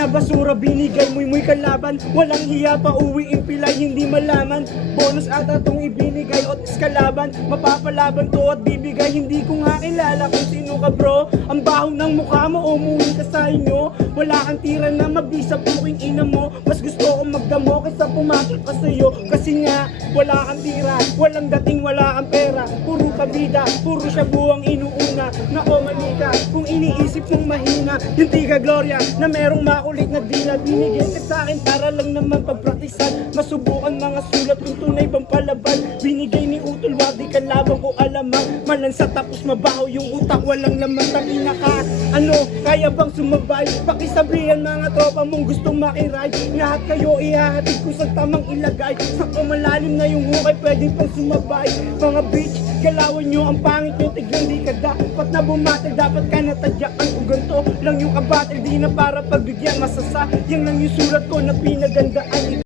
na basura binigay muy kalaban. Walang hiya pa uwiing pilay hindi malaman. Bonus ata tong ibinigay o kalaban. Mapapalaban to at bibigay. Hindi ko nga kilala kung sino ka bro. Ang baho ng mukha mo umuwi ka sa inyo. Wala kang tira na mabisa puking ina mo. Mas gusto ko magdamo kaysa pumakit pa sa'yo. Kasi nga wala kang tira, walang dating, wala kang pera. Puro kabida, puro siya buwang inuuna. Nako manika, kung iniisip mong mahina yung tiga Gloria na merong makulit na dila. Binigay ka sa akin para lang naman pagpraktisan. Masubukan mga sulat kung tunay bang palaban. Binigay ni Utol, wadi ka labang ko alamang. Malansa tapos mabaho yung utak, walang laman. Tangina ka, ano, kaya bang sumabay? Pakisabihan mga tropa mong gustong makiride. Lahat kayo ihahatid ko sa tamang ilagay. Sa kumalalim na yung hukay, pwede pang sumabay. Mga bitch, galawan nyo ang pangit nyo. Tignan di ka dapat na bumatal. Dapat ka natadyakan kung ganito lang yung kabatal. Di na para pagbigyan masasa. Yan lang yung sulat ko na pinagandaan.